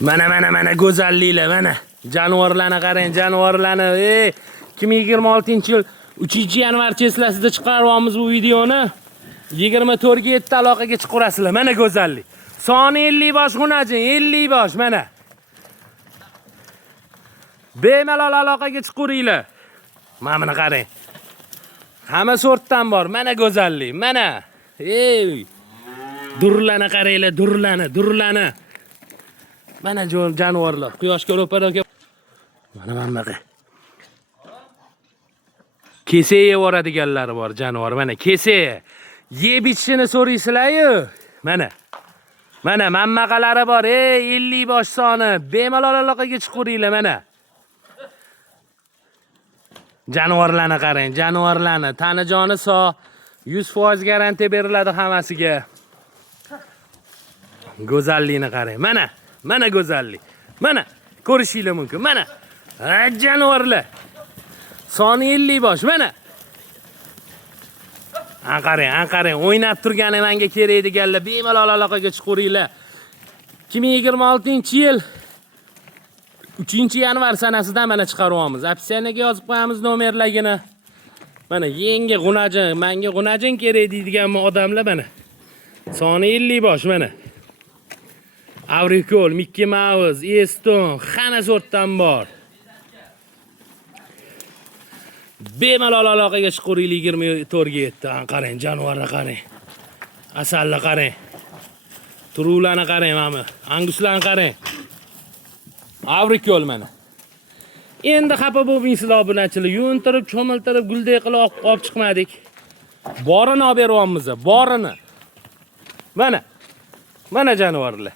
Mana go'zalliklar, mana. Jonivorlarni qarang, jonivorlarni. 2026-yil 3-yanvar cheslasida chiqaryapmiz bu videoni. 24 ga 7 aloqaga chiqarasizlar. Mana go'zallik. Soni 50 bosh xunajin, 50 bosh mana. Bemalol aloqaga chiqaringlar. Mana buni qarang. Hamma sortdan bor. Mana go'zallik, mana. Durlarni qaranglar, durlarni. Mana jonivorlar. Quyoshga ro'para. Mana bunaqa. Kese yevoradiganlari bor jonivor. Mana kese. Yeb ichishini so'raysizlar-yu. Mana mammaqalari bor. 50 bosh soni. Bemalol aloqaga chiqaringlar mana. Jonivorlarni qarang, jonivorlarni. Tani joni sog', 100% garantiya beriladi hammasiga. Go'zallikni qarang. Mana go'zallik. Mana ko'rishinglar mumkin. Mana jonivorlar. Soni 50 bosh. Mana. Qarang, o'ynab turgani menga kerak deganlar bemalol aloqaga chiqaringlar. 2026-yil 3-yanvar sanasidan mana chiqaryapmiz. Opsiyaga yozib qo'yamiz nomerlarini. Mana menga g'unajin kerak deydigan odamlar mana. Soni 50 bosh mana. Avrikol, Mickey Mouse, Eston, hamma sortdan bor. Bemalol aloqaga chiqaringlar 24 ga 7. Qarang, jonivorni qarang. Asalni qarang. Turuvlarni qarang mana. Anguslarni qarang. Avrikol mana. Endi xafa bo'lmaysizlar obunachilar. Yuvintirib, cho'miltirib, guldek qilib olib chiqmadik. Borini olib beryapmiz, borini. Mana jonivorlar.